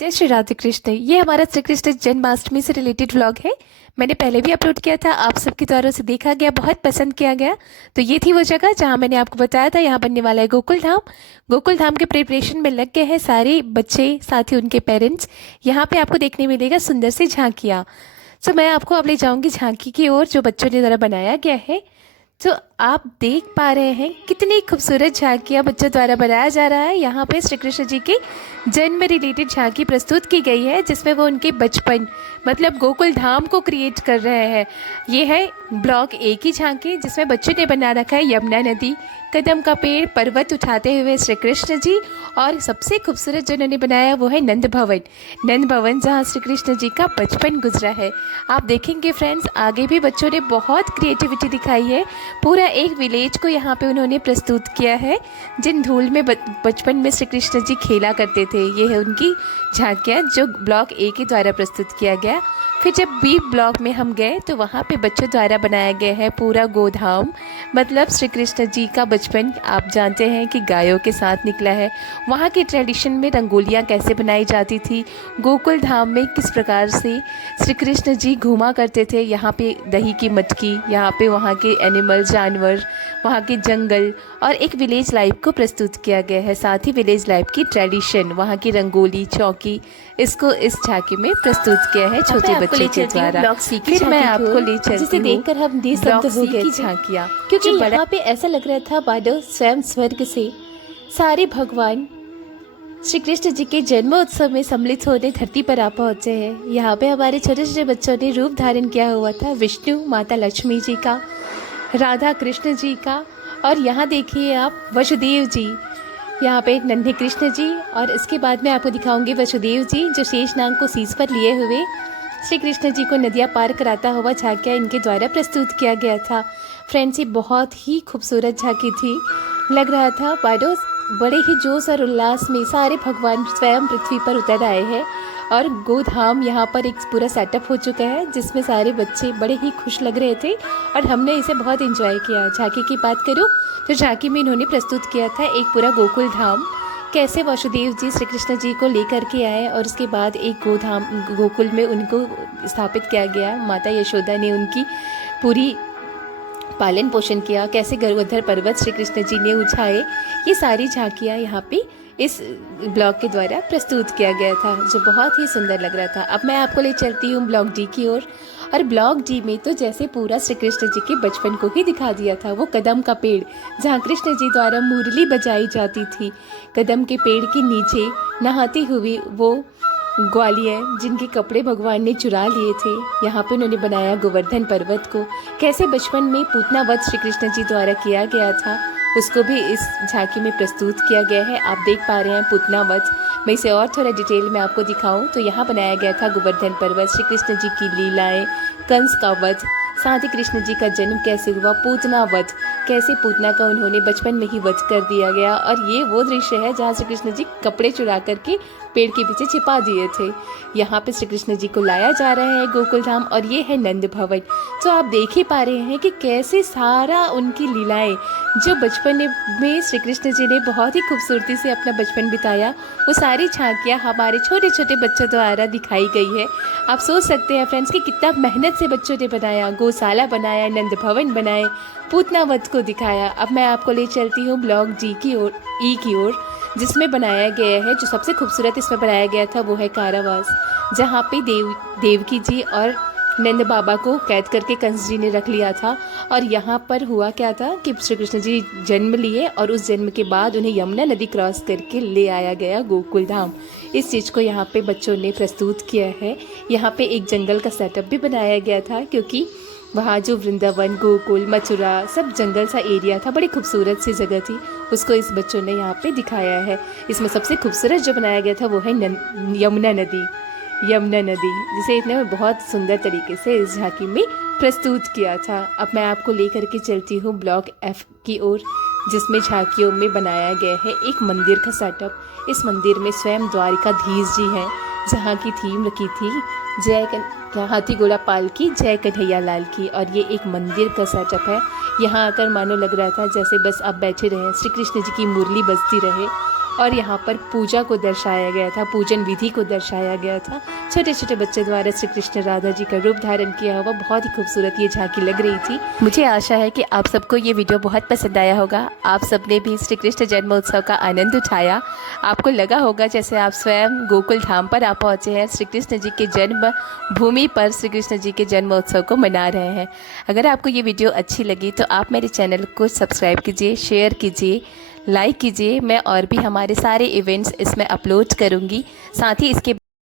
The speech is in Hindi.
जय श्री राधे कृष्ण। ये हमारा श्री कृष्ण जन्माष्टमी से रिलेटेड व्लॉग है। मैंने पहले भी अपलोड किया था, आप सबके द्वारा से देखा गया, बहुत पसंद किया गया। तो ये थी वो जगह जहाँ मैंने आपको बताया था यहाँ बनने वाला है गोकुल धाम। गोकुल धाम के प्रिपरेशन में लग गए हैं सारे बच्चे, साथ ही उनके पेरेंट्स। यहाँ पे आपको देखने मिलेगा सुंदर सी झांकियाँ। तो मैं आपको अब ले जाऊँगी झांकी की ओर, जो बच्चों के द्वारा बनाया गया है। तो आप देख पा रहे हैं कितनी खूबसूरत झांकियाँ बच्चों द्वारा बनाया जा रहा है। यहाँ पे श्री कृष्ण जी के जन्म रिलेटेड झांकी प्रस्तुत की गई है, जिसमें वो उनके बचपन मतलब गोकुल धाम को क्रिएट कर रहे हैं। ये है ब्लॉक ए की झांकी, जिसमें बच्चों ने बना रखा है यमुना नदी, कदम का पेड़, पर्वत उठाते हुए श्री कृष्ण जी, और सबसे खूबसूरत जो उन्होंने बनाया वो है नंद भवन। नंद भवन जहाँ श्री कृष्ण जी का बचपन गुजरा है। आप देखेंगे फ्रेंड्स, आगे भी बच्चों ने बहुत क्रिएटिविटी दिखाई है। पूरा एक विलेज को यहाँ पे उन्होंने प्रस्तुत किया है, जिन धूल में बचपन में श्री कृष्ण जी खेला करते थे। ये है उनकी झांकियाँ जो ब्लॉक ए के द्वारा प्रस्तुत किया गया। फिर जब बी ब्लॉक में हम गए तो वहाँ पे बच्चों द्वारा बनाया गया है पूरा गोधाम, मतलब श्री कृष्ण जी का बचपन आप जानते हैं कि गायों के साथ निकला है। वहाँ के ट्रेडिशन में रंगोलियाँ कैसे बनाई जाती थी, गोकुल धाम में किस प्रकार से श्री कृष्ण जी घूमा करते थे। यहाँ पे दही की मटकी, यहाँ पे वहाँ के एनिमल जानवर, वहाँ के जंगल और एक विलेज लाइफ को प्रस्तुत किया गया है। साथ ही विलेज लाइफ की ट्रेडिशन, वहाँ की रंगोली चौकी, इसको इस झांकी में प्रस्तुत किया है छोटे बच्चे के द्वारा। फिर मैं आपको ले चलती हूँ जिसे देखकर हम निस्तब्ध हो गए की झांकियाँ, क्योंकि यहाँ पे ऐसा लग रहा था मानो स्वयं स्वर्ग से सारे भगवान श्री कृष्ण जी के जन्मोत्सव में सम्मिलित होने धरती पर आ पहुँचे हैं। यहाँ पे हमारे छोटे छोटे बच्चों ने रूप धारण किया हुआ था विष्णु, माता लक्ष्मी जी का, राधा कृष्ण जी का, और यहाँ देखिए आप वसुदेव जी, यहाँ पे नन्हे कृष्ण जी, और इसके बाद में आपको दिखाऊंगी वसुदेव जी जो शेषनाग को शीश पर लिए हुए श्री कृष्ण जी को नदियाँ पार कराता हुआ झांकियाँ इनके द्वारा प्रस्तुत किया गया था। फ्रेंड्स, ये बहुत ही खूबसूरत झांकी थी। लग रहा था बाडो बड़े ही जोश और उल्लास में सारे भगवान स्वयं पृथ्वी पर उतर आए हैं, और गोधाम यहाँ पर एक पूरा सेटअप हो चुका है जिसमें सारे बच्चे बड़े ही खुश लग रहे थे और हमने इसे बहुत एंजॉय किया। झांकी की बात करूँ तो झांकी में इन्होंने प्रस्तुत किया था एक पूरा गोकुल धाम, कैसे वासुदेव जी श्री कृष्ण जी को लेकर के आए और उसके बाद एक गोकुल में उनको स्थापित किया गया। माता यशोदा ने उनकी पूरी पालन पोषण किया, कैसे गर्भोधर पर्वत श्री कृष्ण जी ने उठाए। ये सारी झांकियाँ यहाँ पे इस ब्लॉग के द्वारा प्रस्तुत किया गया था, जो बहुत ही सुंदर लग रहा था। अब मैं आपको ले चलती हूँ ब्लॉक डी की ओर, और ब्लॉक डी में तो जैसे पूरा श्री कृष्ण जी के बचपन को ही दिखा दिया था। वो कदम का पेड़ जहाँ कृष्ण जी द्वारा मुरली बजाई जाती थी, कदम के पेड़ के नीचे नहाती हुई वो ग्वालियर जिनके कपड़े भगवान ने चुरा लिए थे। यहाँ पे उन्होंने बनाया गोवर्धन पर्वत को, कैसे बचपन में पूतना वध श्री कृष्ण जी द्वारा किया गया था, उसको भी इस झांकी में प्रस्तुत किया गया है। आप देख पा रहे हैं पूतना वध। मैं इसे और थोड़ा डिटेल में आपको दिखाऊं तो यहाँ बनाया गया था गोवर्धन पर्वत, श्री कृष्ण जी की लीलाएं, कंस का वध, साथ ही कृष्ण जी का जन्म कैसे हुआ, पूतना वध, कैसे पूतना का उन्होंने बचपन में ही वध कर दिया गया। और ये वो दृश्य है जहाँ श्री कृष्ण जी कपड़े चुरा करके पेड़ के पीछे छिपा दिए थे। यहाँ पे श्री कृष्ण जी को लाया जा रहा है गोकुल धाम, और ये है नंद भवन। तो आप देख ही पा रहे हैं कि कैसे सारा उनकी लीलाएं जो बचपन में श्री कृष्ण जी ने बहुत ही खूबसूरती से अपना बचपन बिताया, वो सारी झांकियाँ हमारे छोटे छोटे बच्चों द्वारा दिखाई गई है। आप सोच सकते हैं फ्रेंड्स कि कितना मेहनत से बच्चों ने बनाया, गौशाला बनाया, नंद भवन बनाए, पूतना वध को दिखाया। अब मैं आपको ले चलती हूँ ब्लॉक जी की ओर, ई की ओर, जिसमें बनाया गया है, जो सबसे खूबसूरत इसमें बनाया गया था वो है कारावास, जहाँ पे देवकी जी और नंद बाबा को कैद करके कंस जी ने रख लिया था। और यहाँ पर हुआ क्या था कि श्री कृष्ण जी जन्म लिए और उस जन्म के बाद उन्हें यमुना नदी क्रॉस करके ले आया गया गोकुल धाम। इस चीज़ को यहाँ पे बच्चों ने प्रस्तुत किया है। यहाँ पे एक जंगल का सेटअप भी बनाया गया था, क्योंकि वहाँ जो वृंदावन, गोकुल, मथुरा सब जंगल सा एरिया था, बड़ी खूबसूरत सी जगह थी, उसको इस बच्चों ने यहाँ पे दिखाया है। इसमें सबसे खूबसूरत जो बनाया गया था वो है यमुना नदी, जिसे इतने बहुत सुंदर तरीके से इस झांकी में प्रस्तुत किया था। अब मैं आपको लेकर के चलती हूँ ब्लॉक एफ की ओर, जिसमें झांकियों में बनाया गया है एक मंदिर का सेटअप। इस मंदिर में स्वयं द्वारिकाधीश जी हैं, जहाँ की थीम रखी थी हाथी घोड़ा पाल की, जय कन्हैया लाल की। और ये एक मंदिर का सेटअप है। यहाँ आकर मानो लग रहा था जैसे बस आप बैठे रहे, श्री कृष्ण जी की मुरली बजती रहे और यहाँ पर पूजा को दर्शाया गया था, पूजन विधि को दर्शाया गया था। छोटे छोटे बच्चों द्वारा श्री कृष्ण राधा जी का रूप धारण किया हुआ बहुत ही खूबसूरत ये झांकी लग रही थी। मुझे आशा है कि आप सबको ये वीडियो बहुत पसंद आया होगा। आप सबने भी श्री कृष्ण जन्मोत्सव का आनंद उठाया। आपको लगा होगा जैसे आप स्वयं गोकुल धाम पर आ पहुँचे हैं, श्री कृष्ण जी के जन्म भूमि पर श्री कृष्ण जी के जन्मोत्सव को मना रहे हैं। अगर आपको ये वीडियो अच्छी लगी तो आप मेरे चैनल को सब्सक्राइब कीजिए, शेयर कीजिए, लाइक कीजिए। मैं और भी हमारे सारे इवेंट्स इसमें अपलोड करूँगी। साथ ही इसके